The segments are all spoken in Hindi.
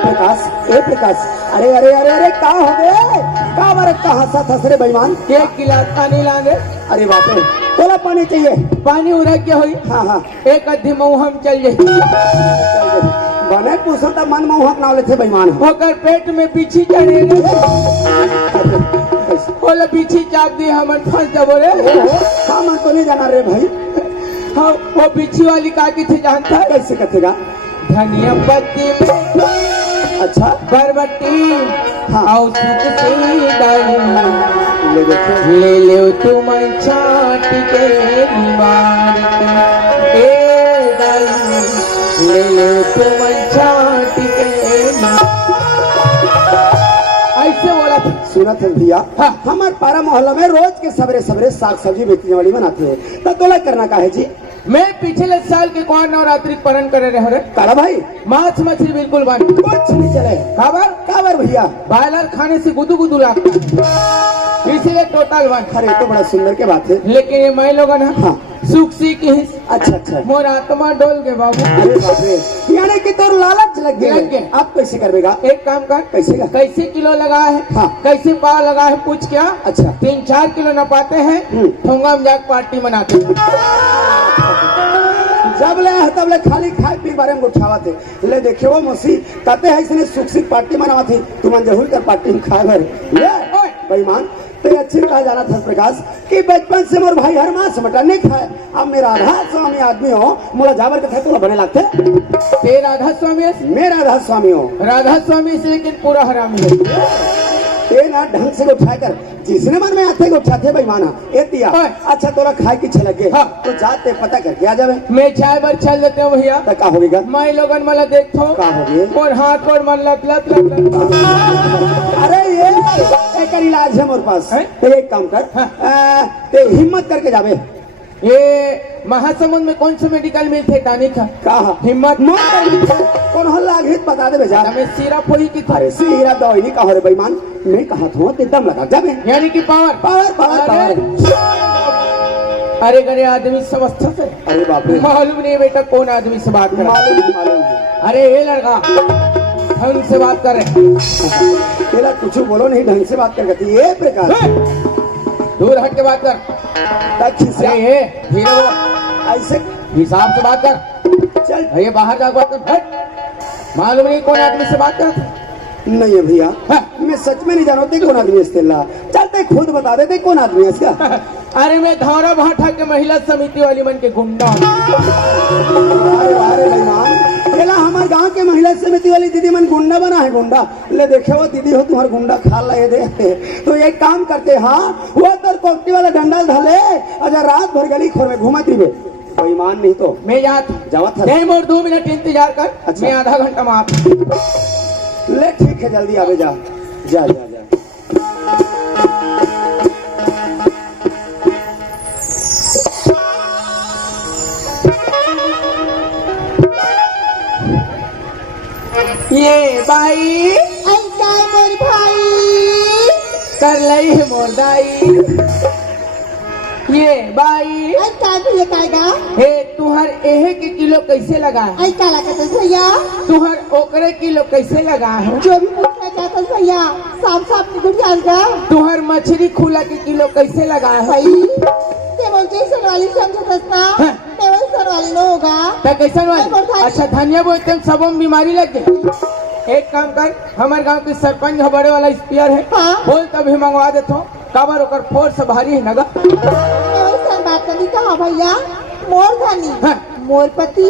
प्रकाश, ए प्रकाश, अरे अरे अरे अरे का हो गए? का बारे का हंसा थसरे बेईमान? एक गिलास पानी लाने। अरे बाप रे, तोला पानी चाहिए? पानी उड़ा के हुई। हाँ हाँ, एक अद्धी मऊ हम चल जाई। बने पूछो तो मन मोहक ना लेते बेईमान। होकर पेट में पीछी चढ़े रे। बोले पीछी चाप दी हमन फंस जबो रे। हाँ मन तो नहीं जाना रे भाई। हाँ वो पीछी वाली का की थी जानता है? कैसे कथेगा? धनिया पत्ती में अच्छा बरबट्टी हाँ। और सुख सी डाली ले देखो, ले ले तुम छाट के निवार ए डाली ले ले तुम छाट के ऐसे बोला था। सुना था भैया। हाँ। हमारे पारा मोहल्ला में रोज के सवेरे सवेरे साग सब्जी बेचने वाली बनाते हैं। तो तोला करना का है जी? मैं पिछले साल के कौन नवरात्रि पालन करे रहे काला भाई मांस मछली बिल्कुल बंद। कुछ नहीं चले। खबर काबर भैया? बॉयलर खाने से गुदू गुदू लगता है, इसलिए टोटल बंद। अरे तो बड़ा सुंदर के बात है। लेकिन ये मैं लोग ना हाँ। सुख सी की हिस्स अच्छा अच्छा। मोर आत्मा डोल गए बाबू। अरे बाप रे, यानी कि तोर लालच लग लग गए। गए। आप कैसे करवेगा? एक काम कर, कैसे का? कैसे किलो लगा है हाँ। कैसे पाव लगा है पूछ क्या। अच्छा। 3-4 किलो न पाते हैं ठोंगा में जाकर पार्टी मनाते हैं। जब ले तब ले खाली खाए पी बारे में उठावा थे। ले देखे वो मौसी कहते हैं इसने सुख सी पार्टी मनावा थी, तुम जरूर कर पार्टी में खाए भर ले बेईमान। तो अच्छी कहा जाना था प्रकाश कि बचपन से मोर भाई हर मास मटन नहीं खाए। अब मेरा आधा स्वामी आदमी हो, मोला जावर के थे तो बने लगते। ते राधा स्वामी है? मेरा आधा स्वामी हो। राधा स्वामी से लेकिन पूरा हरामी है। ये ना ढंग से उठा कर जिसने मन में आते उठाते बेईमाना ये दिया। अच्छा तोरा खाए की छे लगे। हाँ। तो जाते पता करके आ जावे। मैं चाय बार चल देते हूँ भैया। तो का होगा? मैं लोगन मला देखो का होगे? और हाथ और मन लत लत लत। अरे ये एक इलाज है मोर पास। है? तो एक काम कर, ते हिम्मत करके जावे। ये महासमुंद में कौन से मेडिकल में थे टानिक का कहा हिम्मत कौन हल्ला घित बता दे बेजा। हमें सिरप होई की था। अरे सीरा दवाई नहीं कहा रे बेईमान। मैं कहा था ते दम लगा जावे। यानी कि पावर पावर पावर पावर। अरे गरे आदमी समझता से अरे बाप रे, मालूम नहीं बेटा कौन आदमी से बात कर। मालूम। अरे ये लड़का ढंग से बात कर रहे। तेरा कुछ बोलो नहीं, ढंग से बात कर गती ये प्रकार। दूर हट के बात कर। अरे ये धीरे बोल, ऐसे हिसाब से बात कर। चल भैया बाहर जाकर बात कर। हट। मालूम नहीं कौन आदमी से बात कर। नहीं है भैया। मैं सच में नहीं जानते कौन आदमी है इसके ला। चलते खुद बता देते कौन आदमी है इसका। अरे मैं धौरा भाठा के महिला समिति वाली मन के गुंडा। अरे अरे बेईमान, केला हमारे गांव के महिला समिति वाली दीदी मन गुंडा बना है। गुंडा ले देखे वो दीदी हो तुम्हारे गुंडा खा ले दे। तो एक काम करते, हाँ वो तो कोकटी वाला डंडा धले अगर रात भर गली खोर में घूमती वे बेईमान। नहीं तो मैं जावा था। नहीं मोर 2 मिनट इंतजार कर। अच्छा। मैं आधा घंटा में आप ले ठीक है, जल्दी आवे जा जा जा जा। ये बाई ऐसा मोर भाई कर लई है मोर दाई। ये बाई ऐसा भी कायगा हे तुहर एहे के किलो कैसे लगा है? ऐसा लगता है भैया। तुहर ओकरे किलो कैसे लगा है? जो भी पूछना चाहता है भैया साफ साफ निकल जाएगा। तुहर मछली खुला के किलो कैसे लगा है? भाई ते बोलते सरवाली समझता ना हाँ। ते वही सरवाली न होगा। तो कैसा नहीं बोलता। अच्छा धनिया बोलते हैं सबों में बीमारी लग गई। एक काम कर, हमारे गांव के सरपंच बड़े वाला स्पीयर है। हाँ। बोल तभी मंगवा देता हूँ। कबर ओकर फोर्स भारी है नगा। ते वही सर बात नहीं कहा भैया। मोर धनी हाँ। मोर पति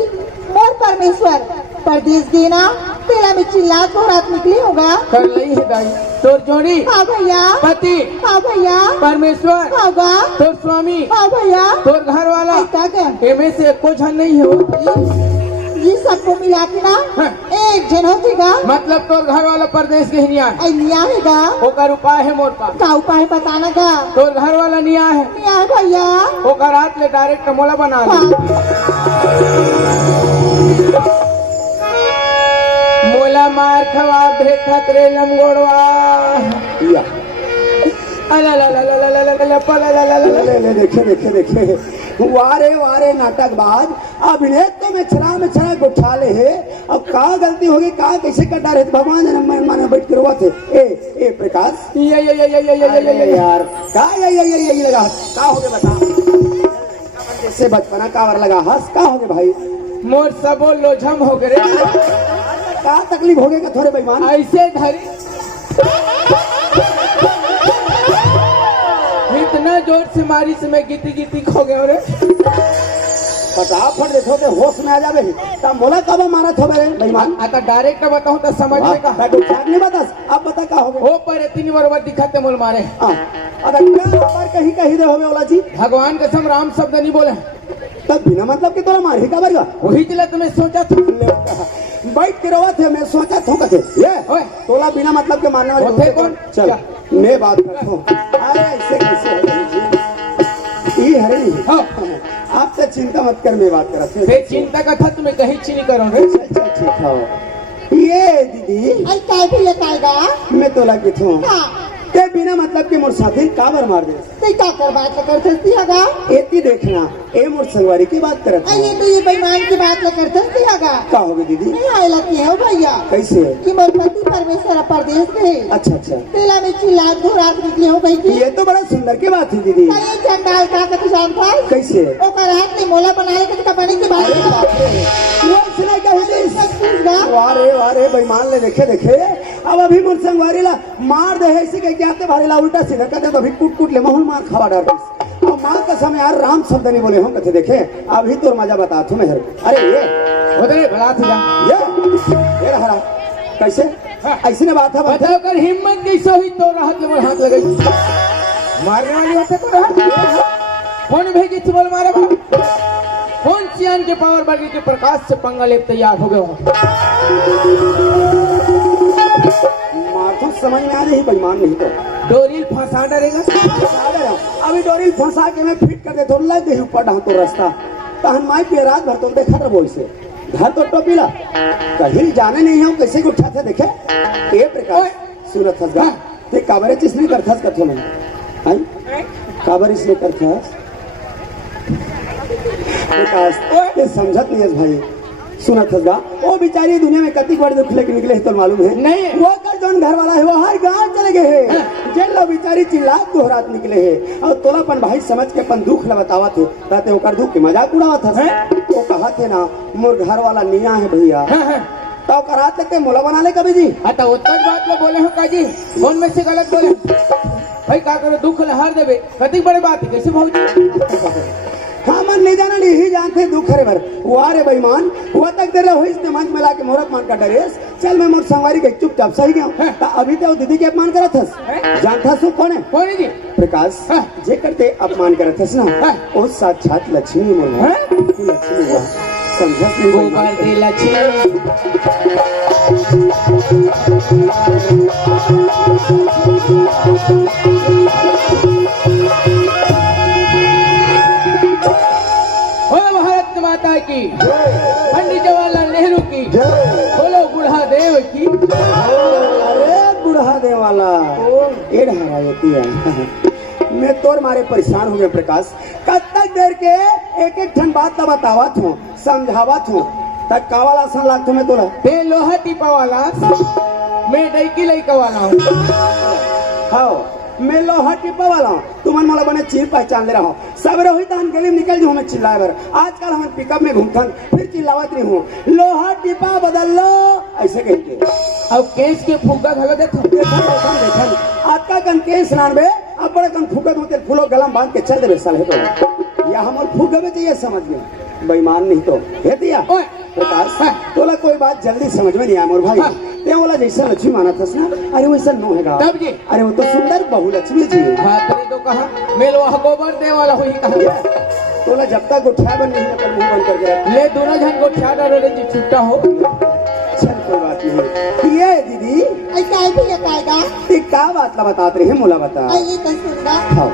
मोर परमेश्वर परदेश देना तेरा में चिल्लात रात निकली होगा। कर लई है दाई तोर जोड़ी हाँ भैया। पति हाँ भैया। परमेश्वर होगा। तोर स्वामी हाँ भैया। तोर घर वाला ऐसा क्या एमे से एको झन नहीं हो। ये सबको मिला के ना हाँ। एक जन होगा। मतलब तोर घर वाला प्रदेश के निया है। निया हैगा। ओकर उपाय है मोर पास। का उपाय बताना का? तोर घर वाला निया है। निया है भैया। ओकर रात ले डायरेक्ट मोला बना ले। मोला मार खवा भेखत रे लमगोड़वा। या अला ला ला ला ला ला ला ला ला ला ला ला। ले देखे देखे देखे वारे वारे नाटकबाज अभिनेत में छरा गुठा ले है। अब का गलती होगी का कैसे कर डाले भगवान ने मन माने बैठ के रोवा थे। ए प्रकाश ये यार का ये लगा का हो गया बता जैसे बचपना कावर लगा हंस का हो गया भाई मोर सबो लोझम हो गए का तकलीफ हो गया थोड़े बेईमान ऐसे धरी इतना जोर से मारी से मैं गीती गीती खो गया रे। फटाफट देखो के होश में आ जावे ता मोला कब मारा थो मेरे बेईमान आता डायरेक्ट बताऊं तो समझ में का तो नहीं बता अब बता का हो गया ओ पर तीन बराबर दिखाते मोल मारे। अरे क्या बार कहीं कहीं दे होवे ओला जी भगवान कसम राम शब्द नहीं बोले तब बिना मतलब के तोरा मार ही का बरगा वही दिला तुम्हें सोचा था बैठ के रोवा थे मैं सोचा था कथे ये ओए तोला बिना मतलब के मारने वाले होते कौन? चल क्या? मैं बात करता हूँ अरे ऐसे कैसे है ये हरणी हाँ आप तो चिंता मत कर मैं बात कर फिर चिंता का था तुम्हें कहीं चीनी करो रे। चल ठीक है ये दीदी आई काय भी लगाएगा मैं तोला के थू हाँ ते बिना मतलब के मोर साथी काबर मार दे ते का कर बात कर सकती होगा एती देखना ए मोर संगवारी की बात करत आई ये तो ये बेईमान की बात कर सकती होगा का होगी दीदी नहीं आए लगती है भैया कैसे कि मोर पति परमेश्वर परदेश गए अच्छा अच्छा तेला में चिल्ला दो रात निकले हो गई थी ये तो बड़ा सुंदर की बात है दीदी ये चंडाल का किसान था कैसे ओ का रात ने मोला बना ले के कपड़े की बात वो इसने कही दी वारे वारे बेईमान ले देखे देखे अब अभी मोर संगवारी ला मार दे है इसी के क्या ते भारी ला उल्टा सीधा कहते तो अभी कूट कूट ले महल मार खावा डाल और मां कसम यार राम शब्द नहीं बोले हम कथे देखे अभी तो मजा बता तू मेहर अरे ये उधर भला थी जा ये रहा कैसे ऐसी ने बात है बताओ कर हिम्मत कैसे हुई तो राहत में हाथ लगे मारने वाली होते तो राहत कौन भेजी थी बोल मारे बाप कौन सियान के पावर बागी के प्रकाश से पंगा ले तैयार हो गए माथुर समझ में आ रही बेईमान नहीं तो डोरील फंसा डरेगा अभी डोरील फंसा के मैं फिट कर दे तो लग गई ऊपर ढां तो रास्ता तहन माई पे रात भर तो देखा रहो इसे घर तो टोपीला कहीं जाने नहीं हम कैसे उठा थे देखे ए प्रकार सुनत हसगा ते काबरे चिसनी करथस कथो में आई काबर इसलिए करथस प्रकाश ये समझत नहीं है भाई सुनत हसगा वो बेचारी दुनिया में कति बड़े दुख लेके निकले तो मालूम है नहीं वो कर जौन घर वाला है वो हर गांव चले गए हैं जेल लो बेचारी चिल्ला दोहरात निकले है और तोलापन भाई समझ के अपन दुख ल बतावा थे ताते ओकर दुख के मजाक उड़ावा था वो कहा थे ना मोर घर वाला निया है भैया तो करात लेते मोला बना ले कभी जी आता उत्तर बात में बोले हो काजी कौन में से गलत बोले भाई का करो दुख हार देवे कति बड़े बात है कैसे भाई हाँ मन नहीं जाना नहीं ही जानते दुख हरे भर हुआ रे बेईमान हुआ तक देर हुई इसने मंच में लाके मोहरत मान का डरेस चल मैं मोर संगवारी के चुपचाप सही गया अभी तो दीदी के अपमान करा थस जानता सु कौन है कौन है जी प्रकाश जे करते अपमान करा थस ना ओ साक्षात लक्ष्मी मोर लक्ष्मी हुआ समझस नहीं गोबर दे लक्ष्मी भारत माता की पंडित जवाहरलाल नेहरू की बोलो बूढ़ा देव की अरे बूढ़ा देव वाला ये ढारायती है मैं तोर मारे परेशान हुए प्रकाश कब तक देर के एक एक ठन बात तो बतावत हूँ समझावत हूँ तक कावाला सन लागतो मैं तोला ते लोहा टिपा वाला मैं डैकी लइका वाला हूँ हाँ मैं लोहा टिपा वाला हूँ तुमन मोला बने चीर पहचान ले रहा हूँ सब रही तो हम गली में निकल जाऊँ मैं चिल्लाए बर आजकल हम पिकअप में घूमथन फिर चिल्लावत नहीं हूँ लोहा टिपा बदल लो ऐसे कह के अब केस के फुग्गा घलो देखो देखन आज का कन केस नानबे अब बड़ा कन फुगत होते फूलो गलम बांध के चल देवे साले तो या हम फुगवे चाहिए समझ में बेईमान नहीं तो है दिया प्रकाश तोला कोई बात जल्दी समझ में नहीं आया मोर भाई ते बोला जैसा लक्ष्मी माना था ना अरे वैसा नो हैगा तब जी अरे वो तो सुंदर बहु लक्ष्मी जी भातरे तो कहा मैं लोहा गोबर दे वाला हुई कहा तोला जब तक उठा बन नहीं अपन मुंह बंद करके रख ले दोनों जन को ठा डालो रे जी छुट्टा हो चल कोई बात नहीं ये दीदी आई काय भी लगाएगा ते का बात ला बताते रहे मोला बता आई ये तो सुनगा हाँ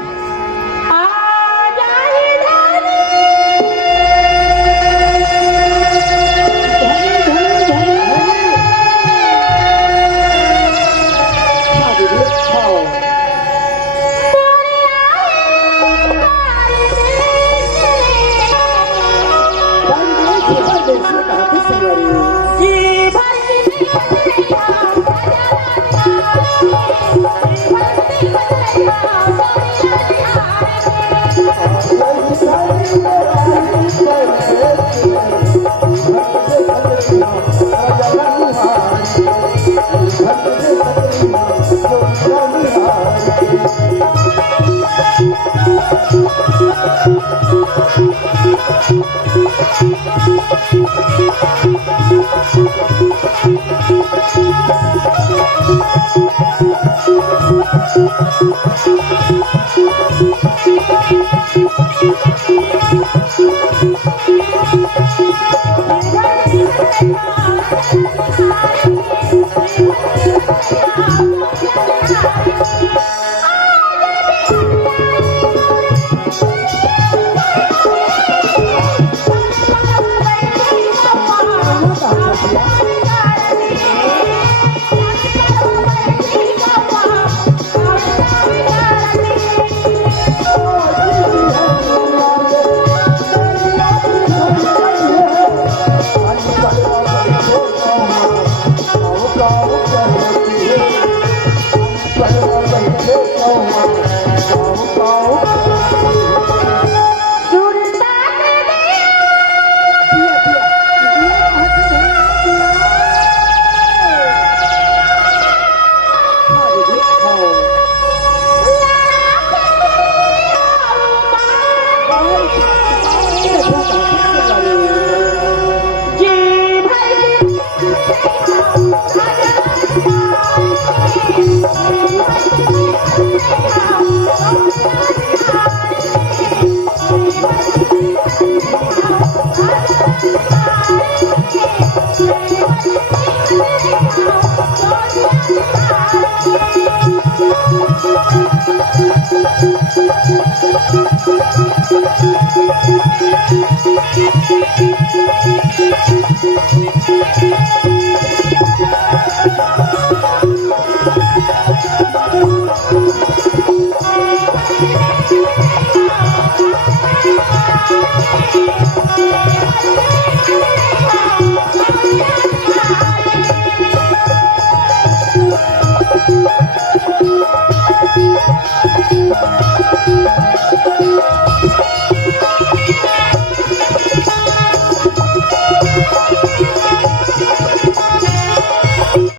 Thank you.